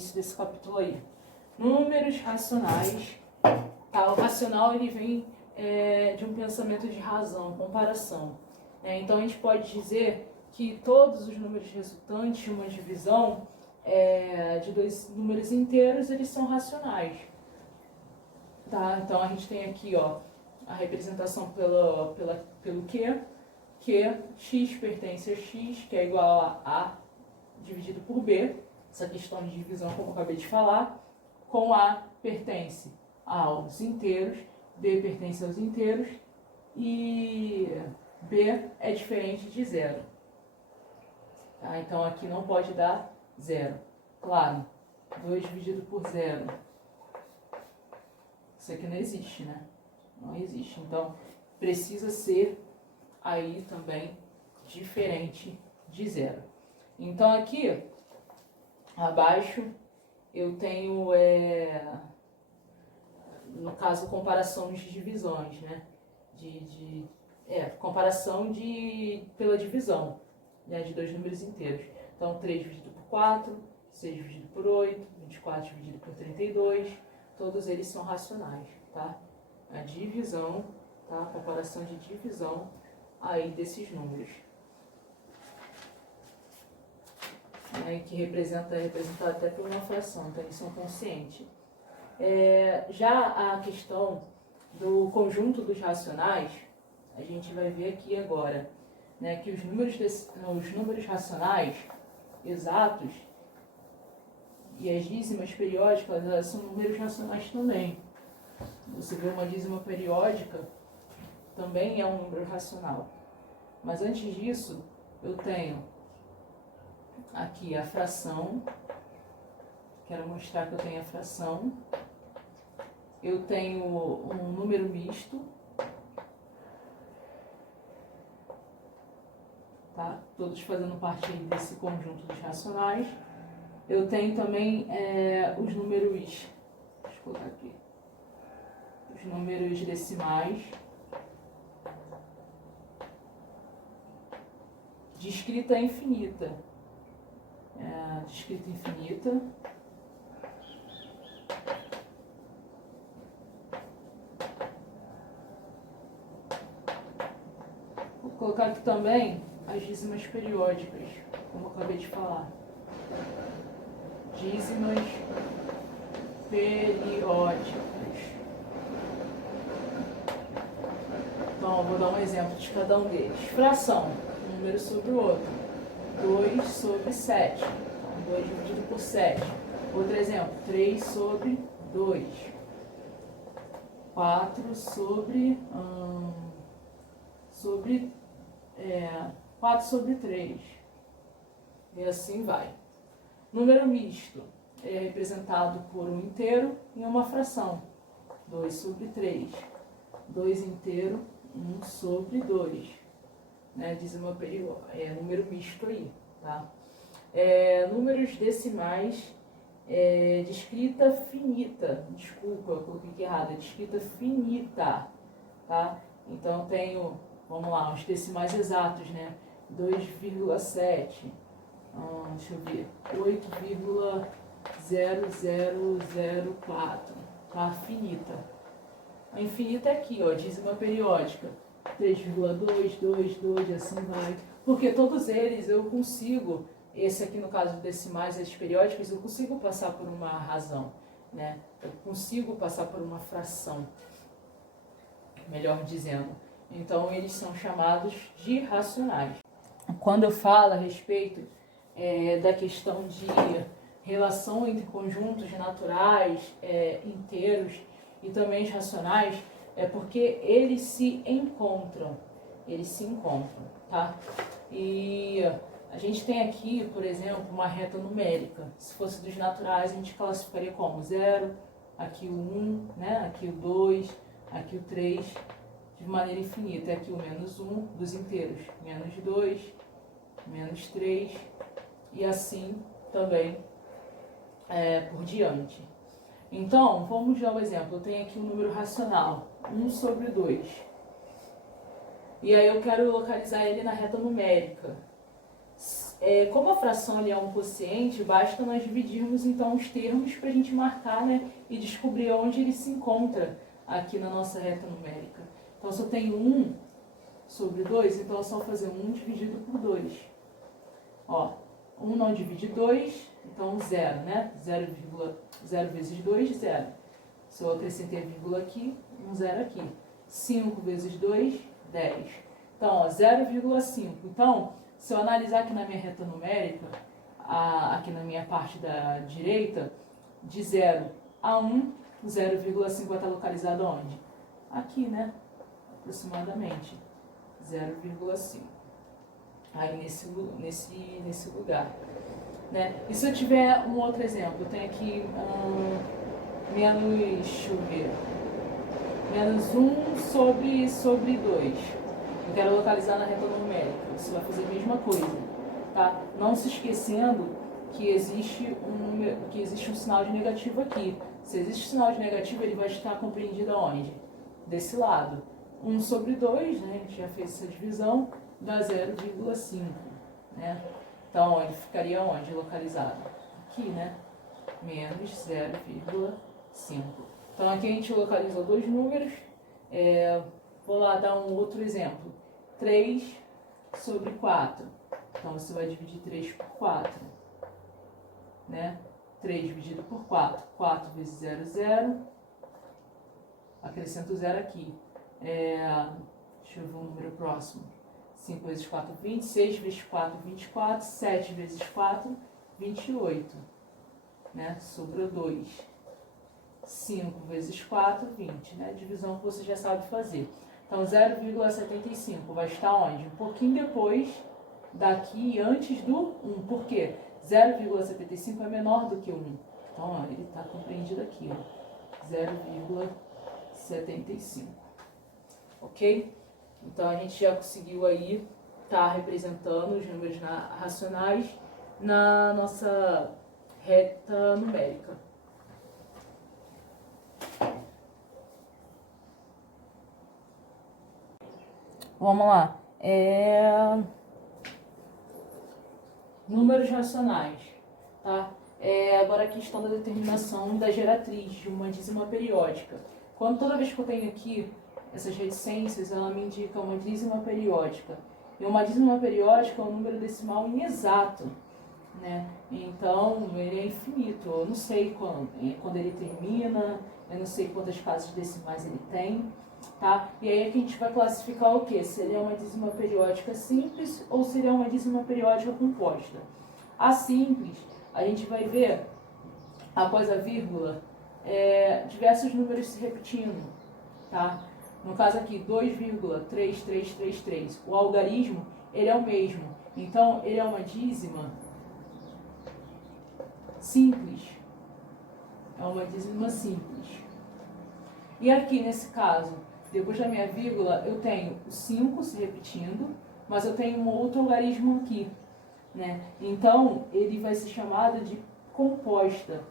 início desse capítulo aí. Números racionais. Tá? O racional ele vem de um pensamento de razão, comparação. Então a gente pode dizer que todos os números resultantes de uma divisão de dois números inteiros, eles são racionais. Tá? Então a gente tem aqui a representação pelo Q, que x pertence a x, que é igual a dividido por b, essa questão de divisão como eu acabei de falar, com A pertence aos inteiros, B pertence aos inteiros e B é diferente de zero. Tá? Então aqui não pode dar zero. Claro, 2 dividido por zero. Isso aqui não existe, né? Não existe. Então precisa ser aí também diferente de zero. Então aqui abaixo eu tenho, no caso, comparação de divisões, né? Comparação pela divisão, né? De dois números inteiros. Então 3 dividido por 4, 6 dividido por 8, 24 dividido por 32, todos eles são racionais, tá? A divisão, tá? A comparação de divisão aí desses números. Que representado até por uma fração, então eles são conscientes. Já a questão do conjunto dos racionais, a gente vai ver aqui agora, né, que os números racionais exatos e as dízimas periódicas, elas são números racionais também. Você vê uma dízima periódica, também é um número racional. Mas antes disso, eu tenho aqui a fração, quero mostrar que eu tenho a fração. Eu tenho um número misto, tá? Todos fazendo parte desse conjunto dos racionais. Eu tenho também os números, deixa eu colocar aqui, os números decimais, de escrita infinita. De escrita infinita. Vou colocar aqui também as dízimas periódicas, como eu acabei de falar. Dízimas periódicas. Então, eu vou dar um exemplo de cada um deles. Fração, um número sobre o outro. 2 sobre 7. Então, 2 dividido por 7. Outro exemplo, 3 sobre 2. 4 4 sobre 3. E assim vai. Número misto é representado por um inteiro e uma fração. 2 sobre 3. 2 inteiro, 1 sobre 2. Né, dízima periódica, número misto aí, tá? Números decimais de escrita finita, desculpa, eu coloquei aqui errado, de escrita finita, tá? Então tenho, vamos lá, os decimais exatos, né? 2,7, deixa eu ver, 8,0004, tá? Finita. A infinita é aqui, dízima periódica. 3,2, 2, 2, assim vai. Porque todos eles eu consigo, esse aqui no caso de decimais, esses periódicos, eu consigo passar por uma razão, né? Eu consigo passar por uma fração, melhor dizendo. Então eles são chamados de racionais. Quando eu falo a respeito da questão de relação entre conjuntos naturais, inteiros e também os racionais, é porque eles se encontram, tá? E a gente tem aqui, por exemplo, uma reta numérica. Se fosse dos naturais, a gente classificaria como 0, aqui o 1, né? Aqui o 2, aqui o 3, de maneira infinita. Aqui o menos 1 dos inteiros, menos 2, menos 3, e assim também por diante. Então, vamos dar um exemplo. Eu tenho aqui um número racional, 1 sobre 2. E aí eu quero localizar ele na reta numérica. como a fração ali é um quociente, basta nós dividirmos então os termos para a gente marcar, né, e descobrir onde ele se encontra aqui na nossa reta numérica. Então, se eu tenho 1 sobre 2, então é só fazer 1 dividido por 2. Ó, 1 não divide 2, então 0, né? 0 vezes 2, 0. Se eu acrescentei a vírgula aqui, um 0 aqui. 5 vezes 2, 10. Então, ó, 0,5. Então, se eu analisar aqui na minha reta numérica, aqui na minha parte da direita, de 0 a 1, 0,5 vai estar localizado onde? Aqui, né? Aproximadamente 0,5. Aí nesse lugar. Né? E se eu tiver um outro exemplo, eu tenho aqui deixa eu ver, menos 1 sobre 2. Eu quero localizar na reta numérica. Você vai fazer a mesma coisa, tá? Não se esquecendo que existe um sinal de negativo aqui. Se existe um sinal de negativo, ele vai estar compreendido aonde? Desse lado. 1 sobre 2, né? A gente já fez essa divisão, dá 0,5, né? Então, ele ficaria onde localizado? Aqui, né? Menos 0,5. Então, aqui a gente localizou dois números. Vou lá dar um outro exemplo. 3 sobre 4. Então, você vai dividir 3 por 4. Né? 3 dividido por 4. 4 vezes 0, 0. Acrescento 0 aqui. Deixa eu ver um número próximo. 5 vezes 4, 20. 6 vezes 4, 24. 7 vezes 4, 28. Né? Sobrou 2. 5 vezes 4, 20. Né? Divisão que você já sabe fazer. Então, 0,75 vai estar onde? Um pouquinho depois daqui, antes do 1. Por quê? 0,75 é menor do que 1. Então, ó, ele está compreendido aqui. 0,75. Ok? Então, a gente já conseguiu aí estar representando os números racionais na nossa reta numérica. Vamos lá. Números racionais. Tá? Agora a questão da determinação da geratriz de uma dízima periódica. Toda vez que eu tenho aqui essas reticências, ela me indica uma dízima periódica. E uma dízima periódica é um número decimal inexato. Né? Então, ele é infinito. Eu não sei quando ele termina, eu não sei quantas casas decimais ele tem. Tá? E aí é que a gente vai classificar o que? Se ele é uma dízima periódica simples ou se ele é uma dízima periódica composta. A simples, a gente vai ver, após a vírgula, diversos números se repetindo. Tá? No caso aqui, 2,3333. O algarismo, ele é o mesmo. Então, ele é uma dízima simples. É uma dízima simples. E aqui, nesse caso, depois da minha vírgula, eu tenho o 5 se repetindo, mas eu tenho um outro algarismo aqui. Né? Então, ele vai ser chamado de composta.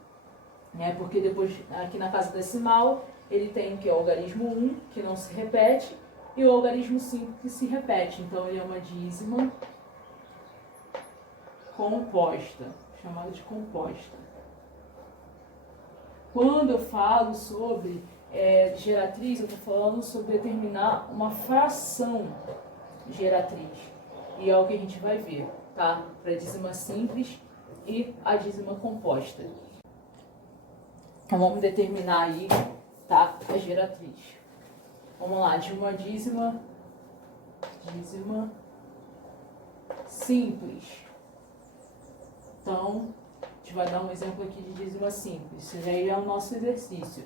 Né? Porque depois, aqui na casa decimal, ele tem o algarismo 1, que não se repete, e o algarismo 5, que se repete. Então, ele é uma dízima composta, chamada de composta. Quando eu falo sobre geratriz, eu estou falando sobre determinar uma fração geratriz. E é o que a gente vai ver, tá? Para a dízima simples e a dízima composta. Então, vamos determinar aí, tá, a geratriz. Vamos lá, de uma dízima simples. Então, a gente vai dar um exemplo aqui de dízima simples. Esse aí é o nosso exercício.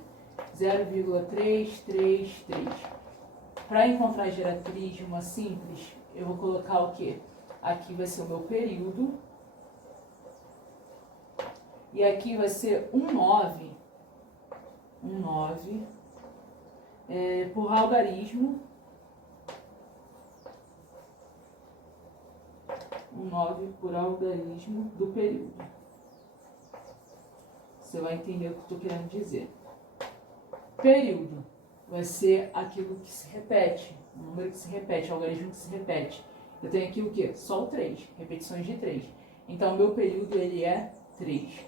0,333. Para encontrar a geratriz de uma simples, eu vou colocar o quê? Aqui vai ser o meu período. E aqui vai ser 1/9. 1/9 por algarismo. 1/9 por algarismo do período. Você vai entender o que eu estou querendo dizer. Período vai ser aquilo que se repete, o número que se repete, o algarismo que se repete. Eu tenho aqui o quê? Só o 3, repetições de 3. Então, meu período ele é 3.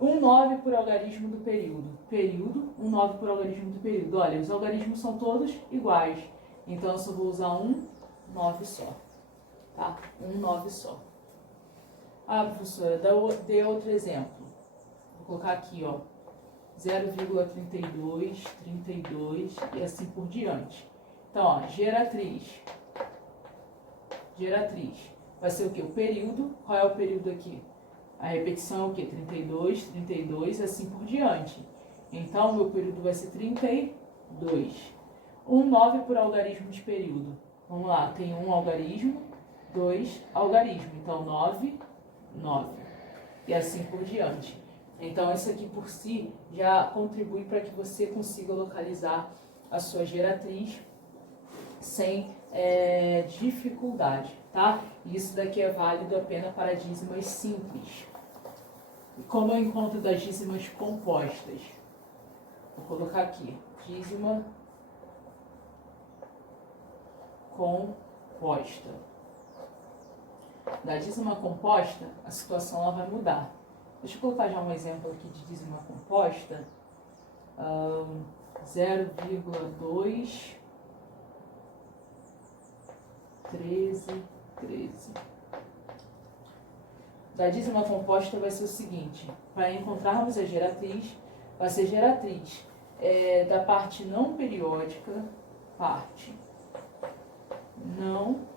1/9 por algarismo do período. Período, 1/9 por algarismo do período. Olha, os algarismos são todos iguais. Então, eu só vou usar 1/9 só. Tá? 1/9 só. Ah, professora, dê outro exemplo. Vou colocar aqui, ó. 0,32, 32 e assim por diante. Então, ó, geratriz. Geratriz. Vai ser o quê? O período. Qual é o período aqui? A repetição é o quê? 32, 32 e assim por diante. Então, o meu período vai ser 32. 1/9 por algarismo de período. Vamos lá, tem um algarismo, 2 algarismo. Então, 9, 9. E assim por diante. Então, isso aqui por si já contribui para que você consiga localizar a sua geratriz sem dificuldade, tá? Isso daqui é válido apenas para dízimas simples. E como eu encontro das dízimas compostas? Vou colocar aqui, dízima composta. Da dízima composta, a situação ela vai mudar. Deixa eu colocar já um exemplo aqui de dízima composta. 0,2, 13. Da dízima composta vai ser o seguinte, para encontrarmos a geratriz, vai ser geratriz da parte não periódica, parte não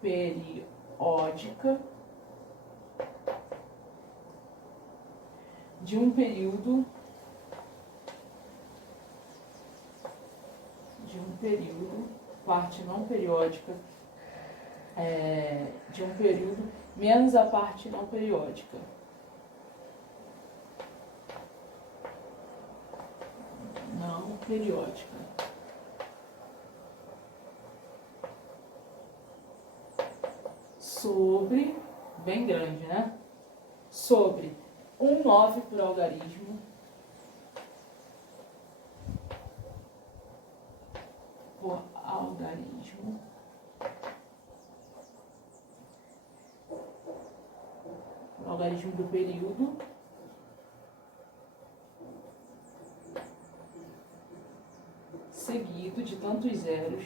periódica de um período parte não periódica de um período menos a parte não periódica. Não periódica. Sobre, bem grande, né? Sobre 1/9 por algarismo algarismo do período seguido de tantos zeros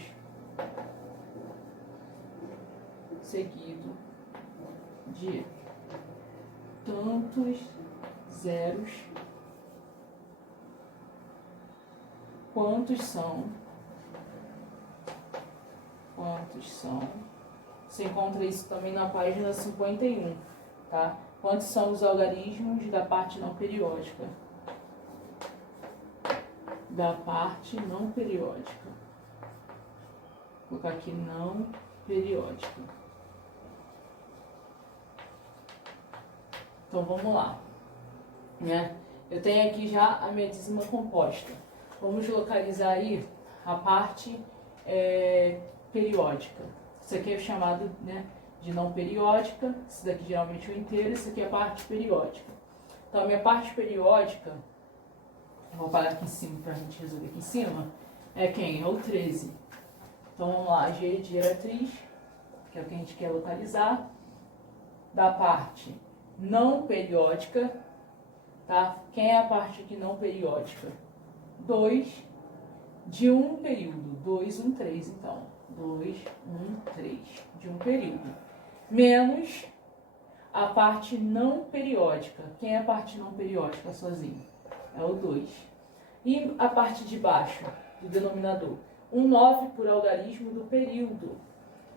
quantos são você encontra isso também na página 51, tá? Quantos são os algarismos da parte não periódica? Da parte não periódica. Vou colocar aqui não periódica. Então vamos lá, né? Eu tenho aqui já a minha dízima composta. Vamos localizar aí a parte periódica. Isso aqui é chamado, né, de não periódica. Isso daqui geralmente é o inteiro. Isso aqui é a parte periódica. Então a minha parte periódica, eu vou parar aqui em cima para a gente resolver aqui em cima, é quem? É o 13. Então vamos lá, G de geratriz, que é o que a gente quer localizar, da parte não periódica, tá? Quem é a parte aqui não periódica? 2 de um período, 2, 1, 3, então. 2, 1, 3, de um período. Menos a parte não periódica. Quem é a parte não periódica sozinho? É o 2. E a parte de baixo, do denominador? 1/9 por algarismo do período.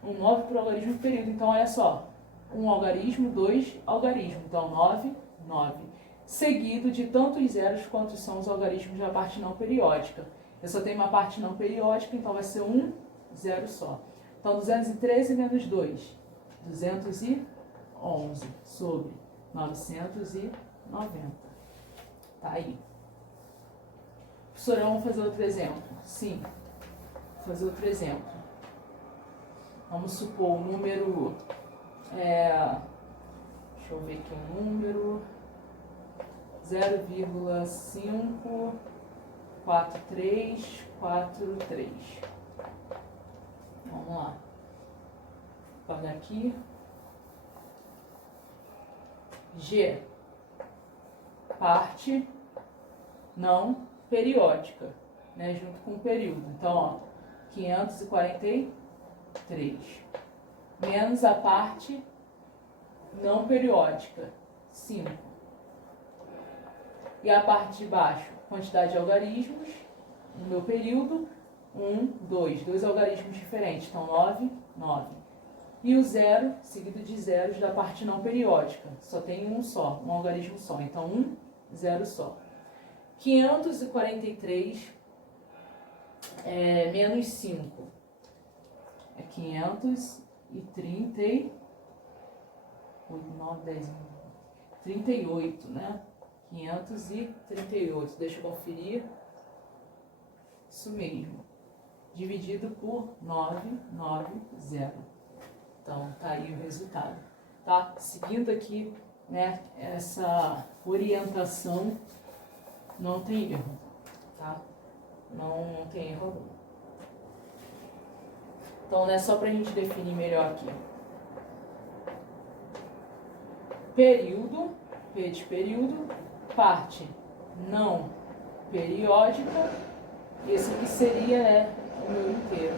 1/9 por algarismo do período. Então, olha só. 1 algarismo, 2 algarismo. Então, 9, 9. Seguido de tantos zeros quantos são os algarismos da parte não periódica. Eu só tenho uma parte não periódica, então vai ser 1, 0 só. Então, 213 menos 2. 211 sobre 990. Tá aí. Professora, vamos fazer outro exemplo? Sim. Vou fazer outro exemplo. Vamos supor o número... deixa eu ver aqui um número... 0,54343. Vamos lá. Vou apagar aqui. G, parte não periódica, né, junto com o período. Então, ó, 543 menos a parte não periódica, 5. E a parte de baixo, quantidade de algarismos no meu período, 1, 2. Dois algarismos diferentes, então 9, 9. E o zero, seguido de zeros da parte não periódica. Só tem um só, um algarismo só. Então, 1, 0 só. 543 menos 5. É 538, 9, 10, 38, né? 538. Deixa eu conferir. Isso mesmo. Dividido por 990. Então, tá aí o resultado. Tá? Seguindo aqui, né, essa orientação, não tem erro, tá? Não tem erro algum. Então, né, só pra gente definir melhor aqui. Período, P de período, parte não periódica, esse aqui seria, né, o meu inteiro.